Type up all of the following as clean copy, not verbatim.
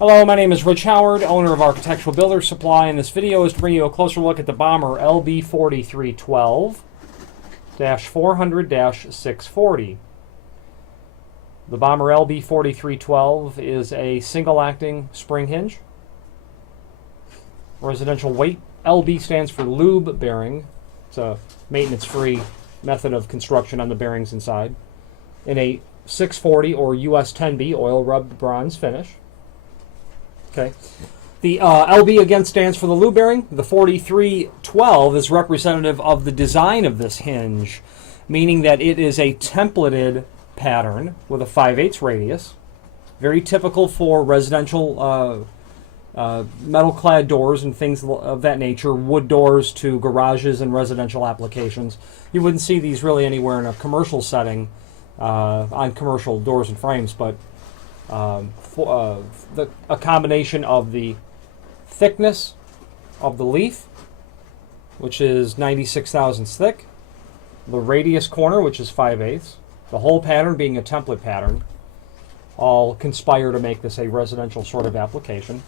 Hello, my name is Rich Howard, owner of Architectural Builders Supply, and this video is to bring you a closer look at the Bommer LB4312-400-640. The Bommer LB4312 is a single-acting spring hinge. Residential weight. LB stands for lube bearing. It's a maintenance-free method of construction on the bearings inside. In a 640 or US 10B oil rubbed bronze finish. Okay. The LB again stands for the lube bearing. The 4312 is representative of the design of this hinge, meaning that it is a templated pattern with a 5/8 radius. Very typical for residential metal-clad doors and things of that nature, wood doors to garages and residential applications. You wouldn't see these really anywhere in a commercial setting on commercial doors and frames, but a combination of the thickness of the leaf, which is 96 thousandths thick, the radius corner, which is 5/8, the whole pattern being a template pattern, all conspire to make this a residential sort of application.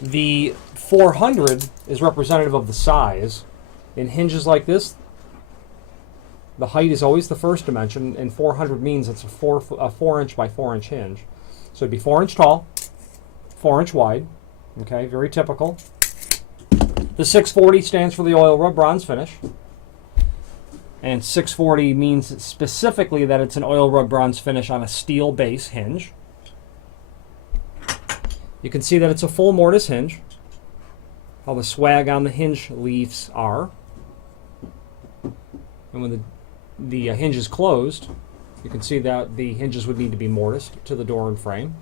The 400 is representative of the size. In hinges like this, the height is always the first dimension, and 400 means it's a 4 inch by 4 inch hinge. So it'd be 4 inch tall, 4 inch wide. Okay, very typical. The 640 stands for the oil rub bronze finish. And 640 means specifically that it's an oil rub bronze finish on a steel base hinge. You can see that it's a full mortise hinge. How the swag on the hinge leaves are. And when the hinge is closed, you can see that the hinges would need to be mortised to the door and frame.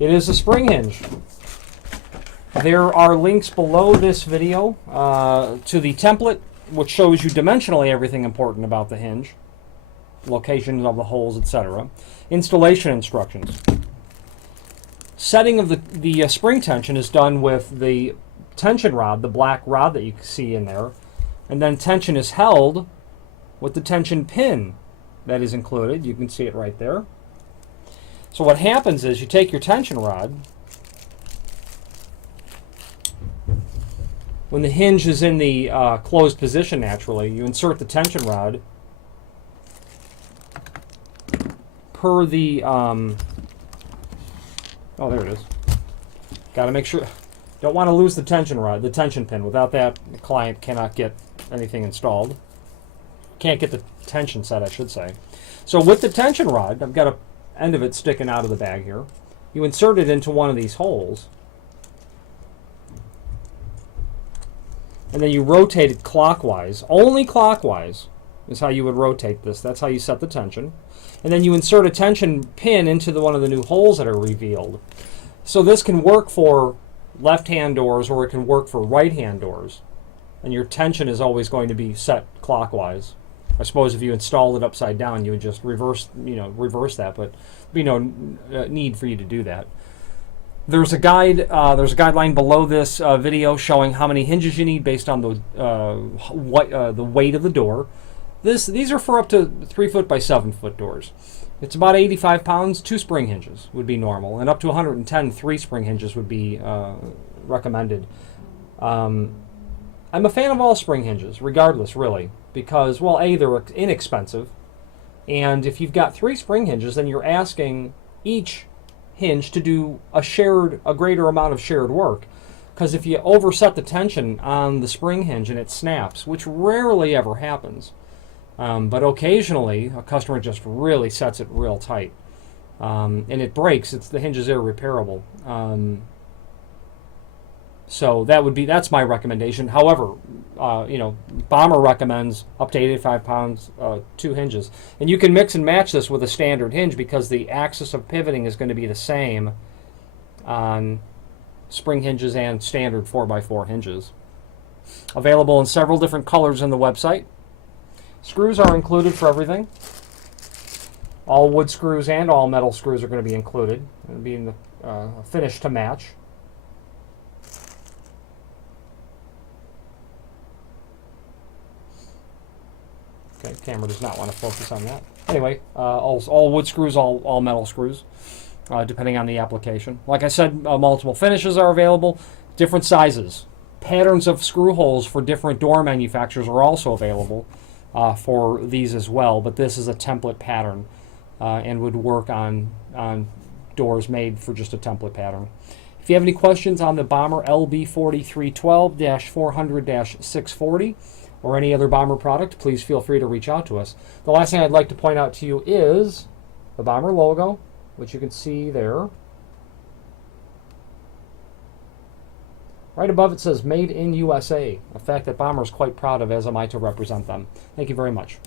It is a spring hinge. There are links below this video to the template, which shows you dimensionally everything important about the hinge, locations of the holes, etc. Installation instructions. Setting of the spring tension is done with the tension rod, the black rod that you can see in there, and then tension is held with the tension pin that is included. You can see it right there. So what happens is you take your tension rod. When the hinge is in the closed position naturally, you insert the tension rod per the oh, there it is. Got to make sure, don't want to lose the tension rod, the tension pin. Without that, the client cannot get anything installed. Can't get the tension set, I should say. So with the tension rod, I've got an end of it sticking out of the bag here. You insert it into one of these holes, and then you rotate it clockwise. Only clockwise is how you would rotate this. That's how you set the tension. And then you insert a tension pin into one of the new holes that are revealed. So this can work for left-hand doors, or it can work for right-hand doors. And your tension is always going to be set clockwise. I suppose if you installed it upside down, you would just reverse that, but there'd be no need for you to do that. There's a guide. There's a guideline below this video showing how many hinges you need based on the weight of the door. These are for up to 3 foot by 7 foot doors. It's about 85 pounds. 2 spring hinges would be normal, and up to 110, 3 spring hinges would be recommended. I'm a fan of all spring hinges, regardless, really, because, well, A, they're inexpensive, and if you've got 3 spring hinges, then you're asking each hinge to do a greater amount of shared work. Because if you overset the tension on the spring hinge and it snaps, which rarely ever happens, but occasionally a customer just really sets it real tight, and it breaks, the hinge is irreparable. So that's my recommendation. However, Bommer recommends up to 85 pounds, 2 hinges. And you can mix and match this with a standard hinge because the axis of pivoting is going to be the same on spring hinges and standard 4x4 hinges. Available in several different colors on the website. Screws are included for everything. All wood screws and all metal screws are going to be included. It'll be in the finish to match. Okay, camera does not want to focus on that. Anyway, all wood screws, all metal screws. depending on the application. Like I said, multiple finishes are available, different sizes. Patterns of screw holes for different door manufacturers are also available for these as well, but this is a template pattern and would work on doors made for just a template pattern. If you have any questions on the Bommer LB4312-400-640 or any other Bommer product, please feel free to reach out to us. The last thing I'd like to point out to you is the Bommer logo, which you can see there. Right above it says Made in USA, a fact that Bommer is quite proud of, as am I to represent them. Thank you very much.